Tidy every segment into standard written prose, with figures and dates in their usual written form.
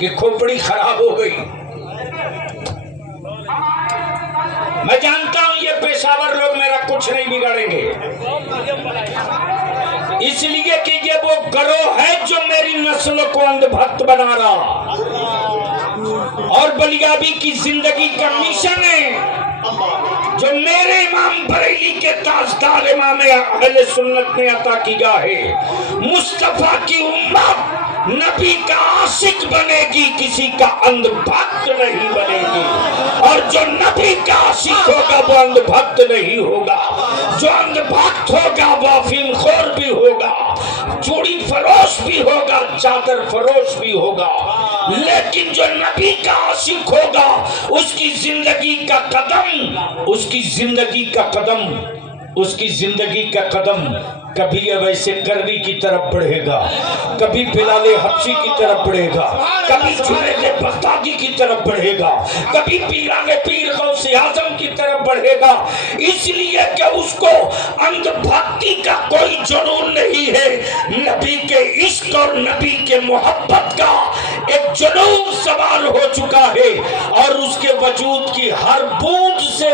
कि खोपड़ी खराब हो गई। मैं जानता हूं ये पेशावर लोग मेरा कुछ नहीं बिगाड़ेंगे, इसलिए कि ये वो गरोह है जो मेरी नस्लों को अंधभक्त बना रहा और बलियाबी की जिंदगी का मिशन है जो मेरे इमाम बरेली के ताजदार इमाम अहले सुन्नत ने अता किया है। मुस्तफा की उम्मत नबी का आशिक बनेगी, किसी का अंधभक्त नहीं बनेगी। और जो नबी का आशिक होगा वो अंधभक्त नहीं होगा, जो अंधभक्त होगा वो अफीमखोर भी होगा, चूड़ी फरोश भी होगा, चादर फरोश भी होगा। लेकिन जो नबी का आशिक होगा उसकी जिंदगी का कदम कभी वैसे करनी की तरफ बढ़ेगा, कभी बिलाले हबशी की तरफ बढ़ेगा, कभी जुनैद बगदादी की तरफ बढ़ेगा, कभी पीराने पीर गौसे आजम की तरफ बढ़ेगा। इसलिए कि उसको अंधभक्ति का कोई जुनून नहीं है, नबी के इश्क और नबी के मोहब्बत का एक जुनून सवार हो चुका है। और उसके वजूद की हर बूंद से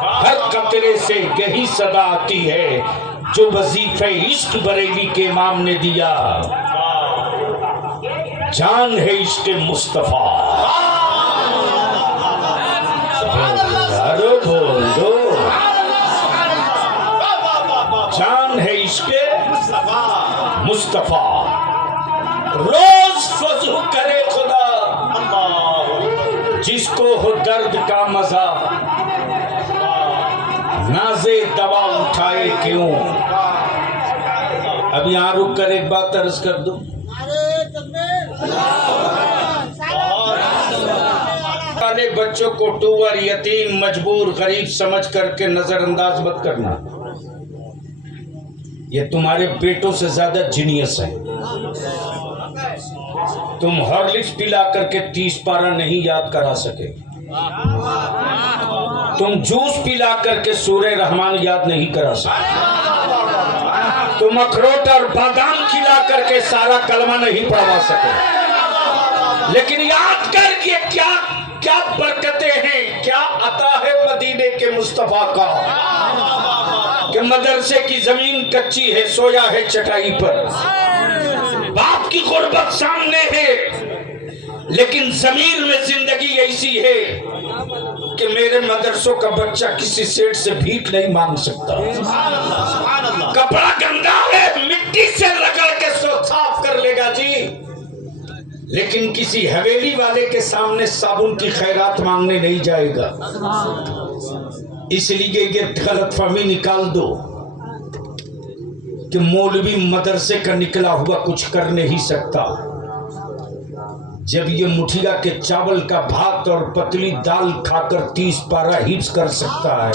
हर कतरे से यही सदा आती है जो वजीफे इश्क बरेली के इमाम ने दिया। जान है इश्क मुस्तफा, बोल दो, जान है इश्क मुस्तफा। रोज फजू करे खुदा जिसको हो दर्द का मजा, नाज़े दवा उठाए क्यों। अब यहाँ रुक कर एक बात अर्ज कर दूं, वाले बच्चों को टूवर, यतीम, मजबूर, गरीब समझ करके नजरअंदाज मत करना। ये तुम्हारे बेटों से ज्यादा जीनियस है। तुम हॉर्लिक्स पिला करके 30 पारा नहीं याद करा सके, तुम जूस पिला करके सूरे रहमान याद नहीं करा सके, तुम अखरोट और बादाम खिला करके सारा कलमा नहीं पढ़वा सके। लेकिन याद करके क्या क्या बरकतें हैं, क्या अता है मदीने के मुस्तफा का, कि मदरसे की जमीन कच्ची है, सोया है चटाई पर, बाप की गुर्बत सामने है, लेकिन जमीर में जिंदगी ऐसी है कि मेरे मदरसों का बच्चा किसी सेठ से भीख नहीं मांग सकता। कपड़ा गंदा है, मिट्टी से रगड़ के साफ कर लेगा जी, लेकिन किसी हवेली वाले के सामने साबुन की खैरात मांगने नहीं जाएगा। इसलिए ये गलतफहमी निकाल दो कि मौलवी मदरसे का निकला हुआ कुछ कर नहीं सकता। जब ये मुठिया के चावल का भात और पतली दाल खाकर 30 पारा हिफ्ज कर सकता है,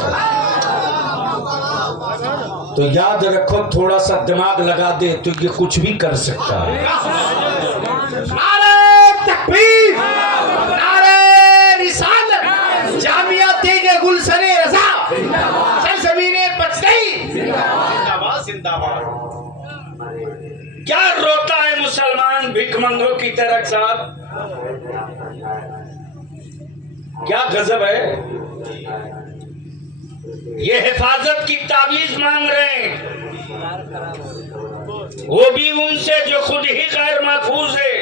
तो याद रखो थोड़ा सा दिमाग लगा दे तो ये कुछ भी कर सकता है। नारे तकबीर, नारे रिसालत, जामिया तेगे गुलशने रज़ा, सरज़मीने पचतई, जिंदाबाद जिंदाबाद। क्या रोता है मुसलमान भिखमंगों की तरह साहब, क्या गजब है। ये हिफाजत की ताबीज मांग रहे हैं, वो भी उनसे जो खुद ही गैर महफूज है।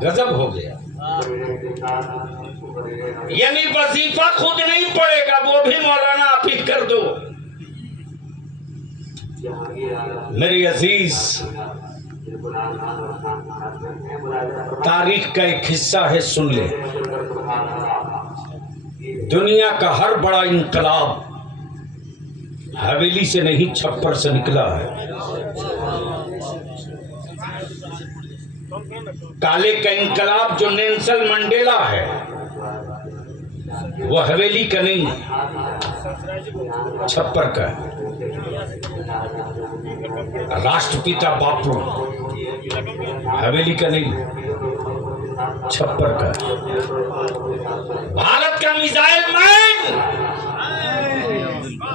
गजब हो गया। यानी वजीफा खुद नहीं पड़ेगा, वो भी मौलाना आप ही कर दो। मेरे अजीज, तारीख का एक हिस्सा है, सुन ले। दुनिया का हर बड़ा इंकलाब हवेली से नहीं छप्पर से निकला है। काले का इंकलाब जो नेल्सन मंडेला है वो हवेली का नहीं, छप्पर का है। राष्ट्रपिता बापू हवेली का नहीं, छप्पर का। भारत का missile man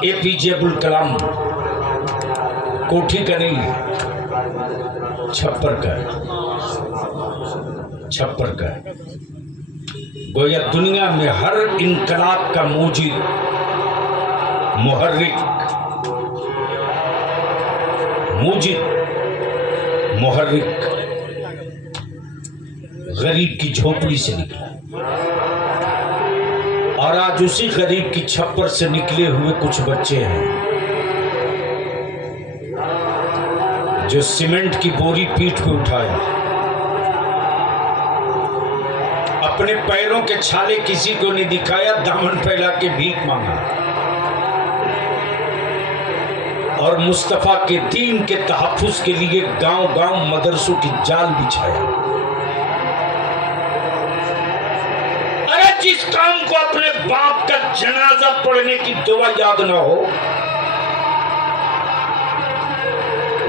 APJ Abdul Kalam कोठी का नहीं, छप्पर का, छप्पर का। गोया दुनिया में हर इनकलाब का मूजिब, मुहर्रिक, मूजिब, मुहर्रिक गरीब की झोपड़ी से निकला, और आज उसी गरीब की छप्पर से निकले हुए कुछ बच्चे हैं जो सीमेंट की बोरी पीठ पे उठाए, अपने पैरों के छाले किसी को नहीं दिखाया, दामन फैला के भीख मांगा, और मुस्तफा के दीन के तहफ्फुज के लिए गांव-गांव मदरसों की जाल बिछाया। अरे जिस काम को अपने बाप का जनाजा पढ़ने की दुआ याद ना हो,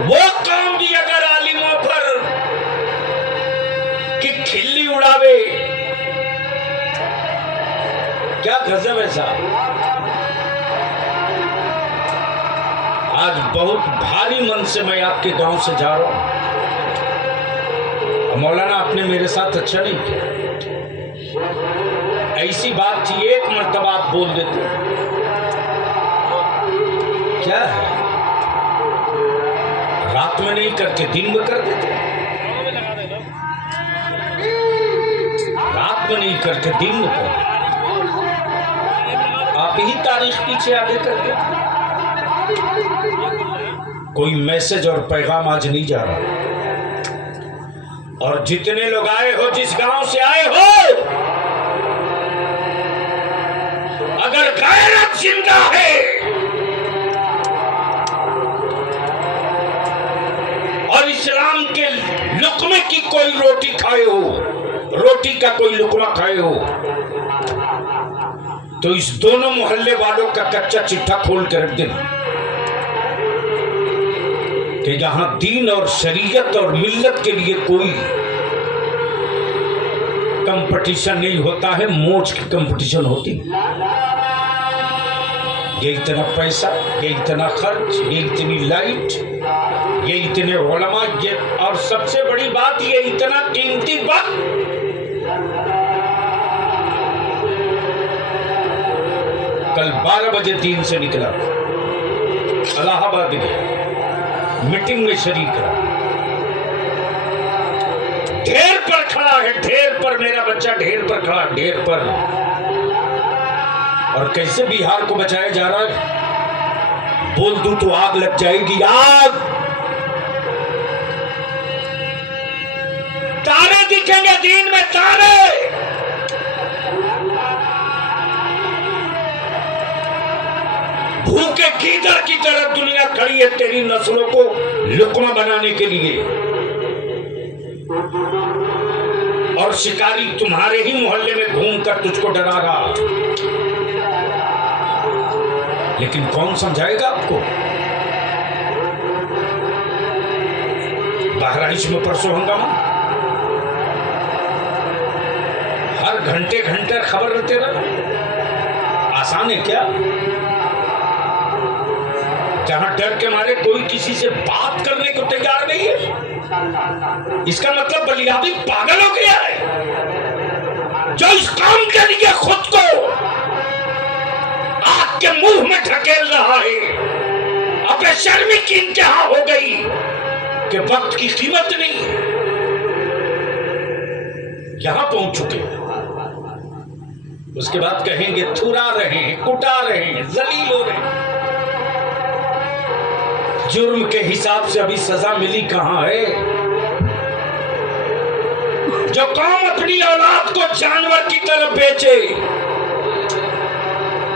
वो काम भी अगर आलिमों पर की खिल्ली उड़ावे, क्या गजब है साहब। आज बहुत भारी मन से मैं आपके गांव से जा रहा हूं। मौलाना आपने मेरे साथ अच्छा नहीं किया, ऐसी बात थी एक मर्तबा आप बोल देते, क्या है रात में नहीं करके दिन में कर देते, रात में नहीं करके दिन में कर देते, आप ही तारीख पीछे आगे कर देते। कोई मैसेज और पैगाम आज नहीं जा रहा, और जितने लोग आए हो, जिस गांव से आए हो, अगर गैरत जिंदा है और इस्लाम के लुकमे की कोई रोटी खाए हो, रोटी का कोई लुकमा खाए हो, तो इस दोनों मोहल्ले वालों का कच्चा चिट्ठा खोल कर रख देना कि जहां दीन और शरीयत और मिल्लत के लिए कोई कंपटीशन नहीं होता है, मोच की कंपटीशन होती। ये इतना पैसा, ये इतना खर्च, ये इतनी लाइट, ये इतने उलमा, ये, और सबसे बड़ी बात ये इतना कीमती वक्त। कल 12 बजे 3 से निकला, इलाहाबाद गया, मीटिंग में शरीक रहा, ढेर पर खड़ा है, ढेर पर मेरा बच्चा ढेर पर खड़ा, ढेर पर। और कैसे बिहार को बचाया जा रहा है, बोल दूं तो आग लग जाएगी, आग। तारे दिखेंगे दिन में, तारे। भूखे गीदड़ की तरह दुनिया खड़ी है तेरी नस्लों को लुकमा बनाने के लिए, और शिकारी तुम्हारे ही मोहल्ले में घूमकर तुझको डरा रहा। लेकिन कौन समझाएगा आपको? बहराइच में परसों हंगामा, हर घंटे घंटे खबर रहते रहे, आसान है क्या? जहां डर के मारे कोई किसी से बात करने को तैयार नहीं है, इसका मतलब बलियाबी पागल हो गया है, जो इस काम के लिए खुद को आग के मुंह में ढकेल रहा है। अब शर्मी की इंतहा हो गई कि वक्त की कीमत नहीं है। यहां पहुंच चुके हैं, उसके बाद कहेंगे थुरा रहे हैं, कुटा रहे हैं, जलील हो रहे हैं। जुर्म के हिसाब से अभी सजा मिली कहां है? जो कौम अपनी औलाद को जानवर की तरह बेचे,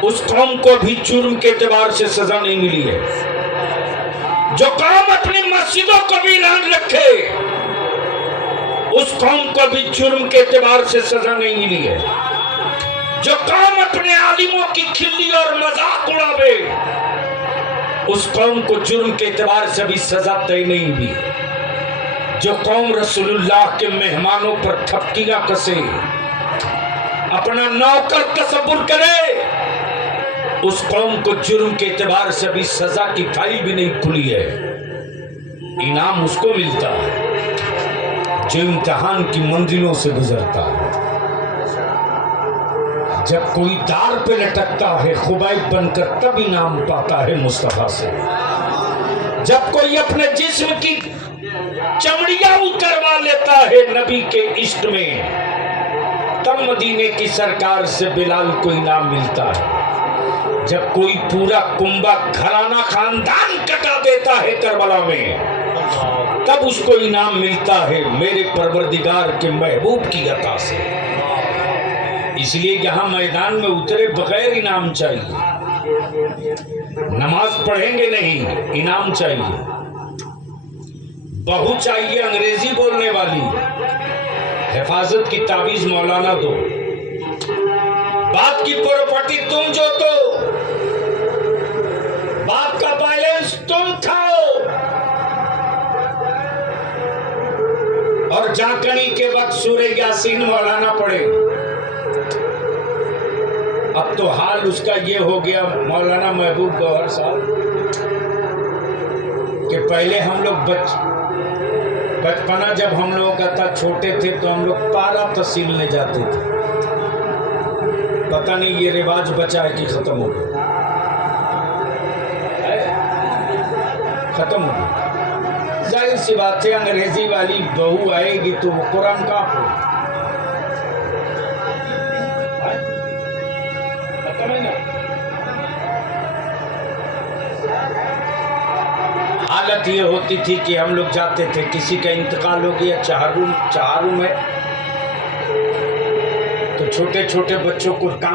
उस कौम को भी जुर्म के एतबार से सजा नहीं मिली है। जो कौम अपनी मस्जिदों को भी वीरान रखे, उस कौम को भी जुर्म के एतबार से सजा नहीं मिली है। जो कौम अपने आलिमों की खिल्ली और मजाक उड़ावे, उस कौम को जुर्म के एतबार से भी सजा तय नहीं हुई। जो कौम रसूलुल्लाह के मेहमानों पर थपकियां कसे, अपना नौकर तसव्वुर करे उस कौम को जुर्म के एतबार से अभी सजा की फाइल भी नहीं खुली है। इनाम उसको मिलता है जो इम्तिहान की मंजिलों से गुजरता है। जब कोई दार पे लटकता है खुबाइब बनकर तब इनाम पाता है मुस्तफा से। जब कोई अपने जिस्म की चमड़ियां उतरवा लेता है नबी के इश्क में, तब मदीने की सरकार से बिलाल को इनाम मिलता है। जब कोई पूरा कुंबा घराना खानदान कटा देता है करबला में, तब उसको इनाम मिलता है मेरे परवरदिगार के महबूब की अता से। इसलिए यहां मैदान में उतरे बगैर इनाम चाहिए। नमाज पढ़ेंगे नहीं, इनाम चाहिए। बहू चाहिए अंग्रेजी बोलने वाली, हिफाजत की ताबीज मौलाना दो। बाप की प्रॉपर्टी तुम जोतो, बाप का बैलेंस तुम खाओ, और जाकनी के वक्त सूरह यासीन मौलाना पढ़े। अब तो हाल उसका ये हो गया मौलाना महबूब गौहर साहब कि पहले हम लोग बचपना जब हम लोगों का था, छोटे थे तो हम लोग पारा तहसीलने जाते थे। पता नहीं ये रिवाज बचा है कि खत्म हो गया। खत्म हो गया। जाहिर सी बात है अंग्रेजी वाली बहू आएगी तो वो कुरान का हालत ये होती थी कि हम लोग जाते थे, किसी का इंतकाल हो गया चाहरू में, तो छोटे छोटे बच्चों को काम